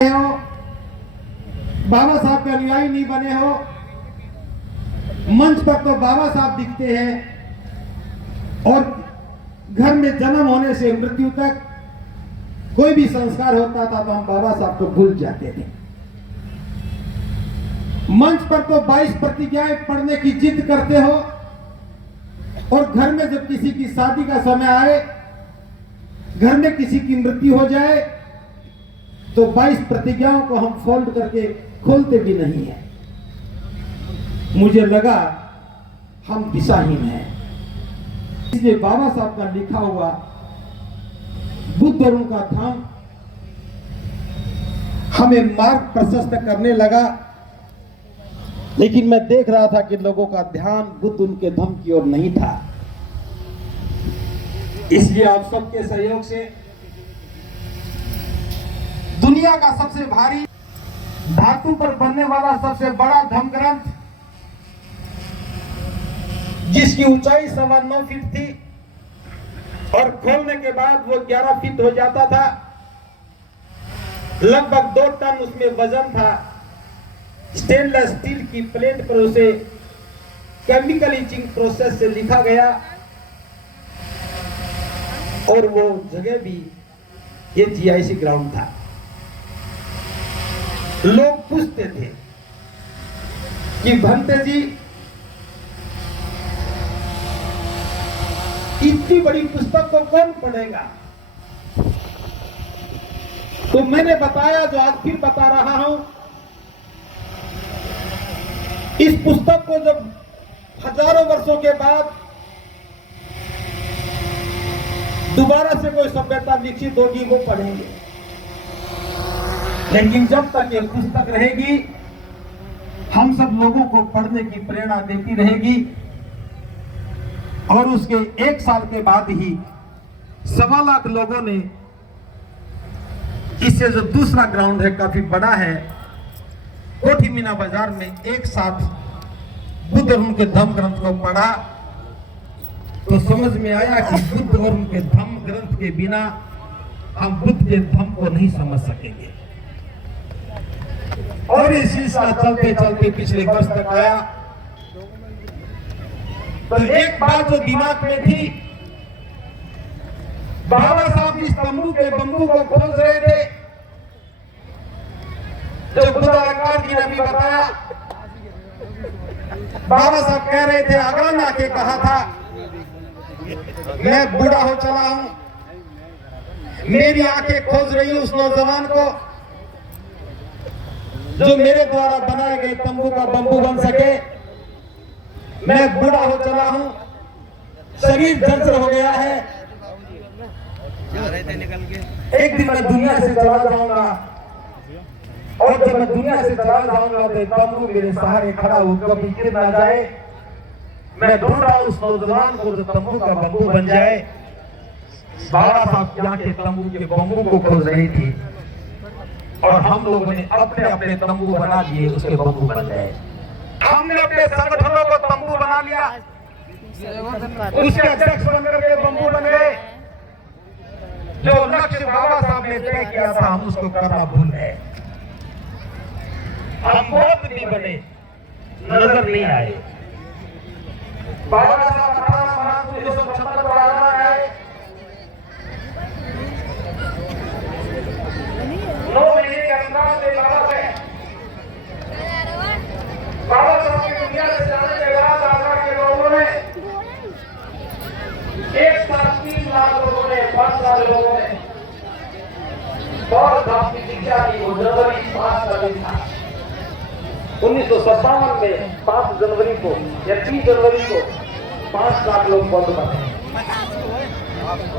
हो, बाबा साहब के अनुयायी नहीं बने हो, मंच पर तो बाबा साहब दिखते हैं और घर में जन्म होने से मृत्यु तक कोई भी संस्कार होता था तो हम बाबा साहब को भूल जाते थे। मंच पर तो 22 प्रतिज्ञाएं पढ़ने की जिद करते हो और घर में जब किसी की शादी का समय आए, घर में किसी की मृत्यु हो जाए तो 22 प्रतिज्ञाओं को हम फोल्ड करके खोलते भी नहीं है। मुझे लगा हम दिशाहीन हैं। इसलिए बाबा साहब का लिखा हुआ बुद्ध और उनका धाम हमें मार्ग प्रशस्त करने लगा, लेकिन मैं देख रहा था कि लोगों का ध्यान बुद्ध उनके धम की ओर नहीं था। इसलिए आप सबके सहयोग से दुनिया का सबसे भारी धातु पर बनने वाला सबसे बड़ा धम्म ग्रंथ, जिसकी ऊंचाई 9.25 फीट थी और खोलने के बाद वो 11 फीट हो जाता था, लगभग 2 टन उसमें वजन था। स्टेनलेस स्टील की प्लेट पर उसे केमिकल इचिंग प्रोसेस से लिखा गया और वो जगह भी ये जीआईसी ग्राउंड था। लोग पूछते थे कि भंते जी इतनी बड़ी पुस्तक को कौन पढ़ेगा? तो मैंने बताया, जो आज फिर बता रहा हूं, इस पुस्तक को जब हजारों वर्षों के बाद दोबारा से कोई सभ्यता विकसित होगी वो पढ़ेंगे, लेकिन जब तक ये पुस्तक रहेगी हम सब लोगों को पढ़ने की प्रेरणा देती रहेगी। और उसके 1 साल के बाद ही 1.25 लाख लोगों ने, इससे जो दूसरा ग्राउंड है काफी बड़ा है, कोठी मीना बाजार में एक साथ बुद्ध और उनके धम्म ग्रंथ को पढ़ा तो समझ में आया कि बुद्ध और उनके धम्म ग्रंथ के बिना हम बुद्ध के धम्म को नहीं समझ सकेंगे। और ये सिलसिला चलते चलते पिछले वर्ष तक आया। तो एक बात जो दिमाग में थी, बाबा साहब इस तंबू के बंबू को खोज रहे थे, जो बुद्धाकार जी ने भी बताया। बाबा साहब कह रहे थे, आगरा में आके कहा था मैं बूढ़ा हो चला हूं, मेरी आंखें खोज रही हूं उस नौजवान को जो मेरे द्वारा बनाए गए तंबू का बंबू बन सके। मैं बूढ़ा हो चला हूं, शरीर जर्जर हो गया है, एक दिन मैं दुनिया से चला जाऊंगा और जब मैं दुनिया से चला जाऊंगा तो तंबू मेरे सहारे खड़ा हो, कभी गिर ना जाए। मैं ढूंढ रहा हूं उस नौजवान को जो तंबू का बंबू बन जाए। बाबा साहब यहाँ के तंबू के बंबू को खोज रही थी और हम लोगों ने अपने अपने तंबू बना दिए, उसके बंबू बन गए। हमने अपने संगठनों को तंबू बना लिया, उसके अध्यक्ष बनकर के बंबू बन गए। जो लक्ष्य बाबा साहब ने तय किया था हम उसको करना भूल गए। हम बहुत नहीं बने, नजर नहीं आए। बाबा साहब 18 मार्च 1976 को आगरा आए। 9 महीने के अंतराल में बाबा साहब की दुनिया से जाने के बाद आगरा के लोगों ने, एक साथ 3 लाख लोगों ने, 5 लाख लोगों ने बौद्ध धर्म की शिक्षा की। वो जनवरी 5 का दिन था 1957 में। 5 जनवरी को या 3 जनवरी को 5 लाख लोग बौद्ध बने।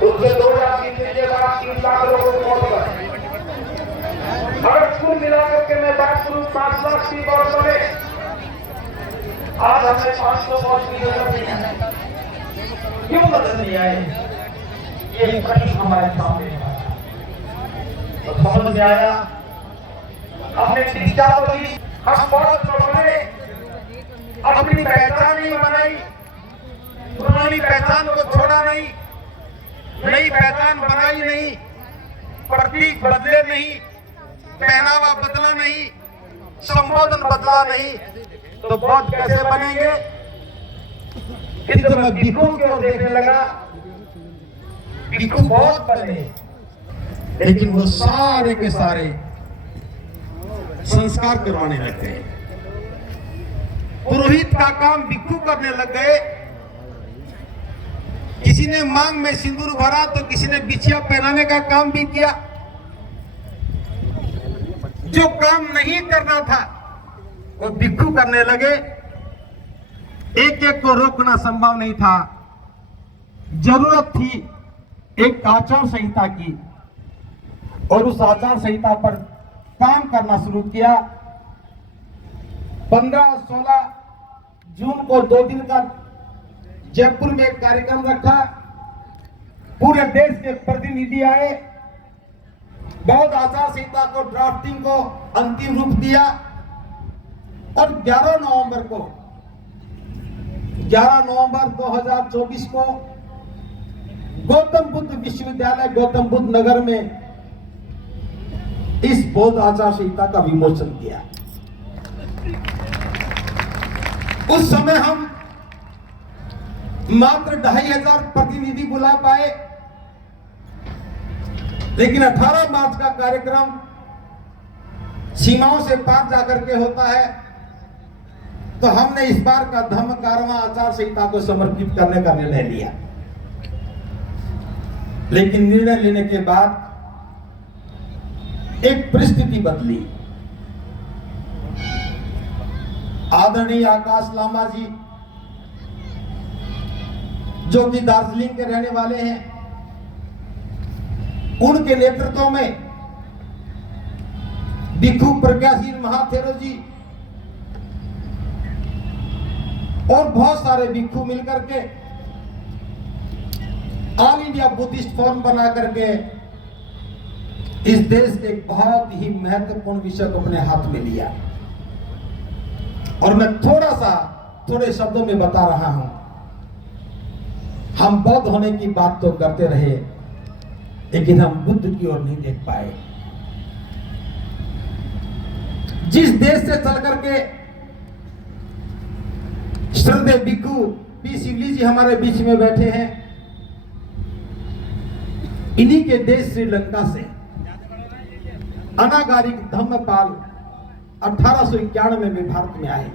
उसके 2003 के बाद 3 लाख लोगों को बौद्ध बने। अगर कुल मिलाकर के मैं बात करूं 5 लाख की बौद्ध बने। आज हमें 500 बौद्ध की जरूरत नहीं है। क्यों मदद नहीं आए? ये प्रश्न हमारे सामने है। तो समझ में आया, हमने शिक्षा तो दी, हम बहुत बने, अपनी पहचान नहीं बनाई, पुरानी पहचान को छोड़ा नहीं, नई पहचान बनाई नहीं, प्रतीक बदले नहीं, पहनावा बदला नहीं, संबोधन बदला नहीं, तो बौद्ध कैसे बनेंगे? फिर तो मैं भिक्खु की ओर देखने लगा, भिक्खु बहुत बने, लेकिन वो सारे के सारे संस्कार करवाने लग गए। पुरोहित का काम भिक्खु करने लग गए। किसी ने मांग में सिंदूर भरा तो किसी ने बिछिया पहनाने का काम भी किया। जो काम नहीं करना था वो भिक्खु करने लगे। एक एक को रोकना संभव नहीं था। जरूरत थी एक आचार संहिता की, और उस आचार संहिता पर काम करना शुरू किया। 15-16 जून को 2 दिन का जयपुर में एक कार्यक्रम रखा। पूरे देश के प्रतिनिधि आए। बौद्ध आचार संहिता को ड्राफ्टिंग को अंतिम रूप दिया, और 11 नवंबर 2024 को गौतम बुद्ध विश्वविद्यालय गौतम बुद्ध नगर में इस बौद्ध आचार संहिता का विमोचन किया। उस समय हम मात्र 2500 प्रतिनिधि बुला पाए, लेकिन 18 मार्च का कार्यक्रम सीमाओं से पार जाकर के होता है, तो हमने इस बार का धम्म कारवां आचार संहिता को समर्पित करने का निर्णय लिया। लेकिन निर्णय लेने के बाद एक परिस्थिति बदली। आदरणीय आकाश लामा जी, जो कि दार्जिलिंग के रहने वाले हैं, उनके नेतृत्व में भिक्खु प्रज्ञाशील महाथेरो जी और बहुत सारे भिक्खु मिलकर के ऑल इंडिया बुद्धिस्ट फोरम बना करके इस देश के एक बहुत ही महत्वपूर्ण विषय को अपने हाथ में लिया। और मैं थोड़े शब्दों में बता रहा हूं। हम बौद्ध होने की बात तो करते रहे, लेकिन हम बुद्ध की ओर नहीं देख पाए। जिस देश से चल करके श्रद्धेय भिक्खु पी शिवली जी हमारे बीच में बैठे हैं, इन्हीं के देश श्रीलंका से अनागारिक धम्मपाल 1891 में भारत में आए।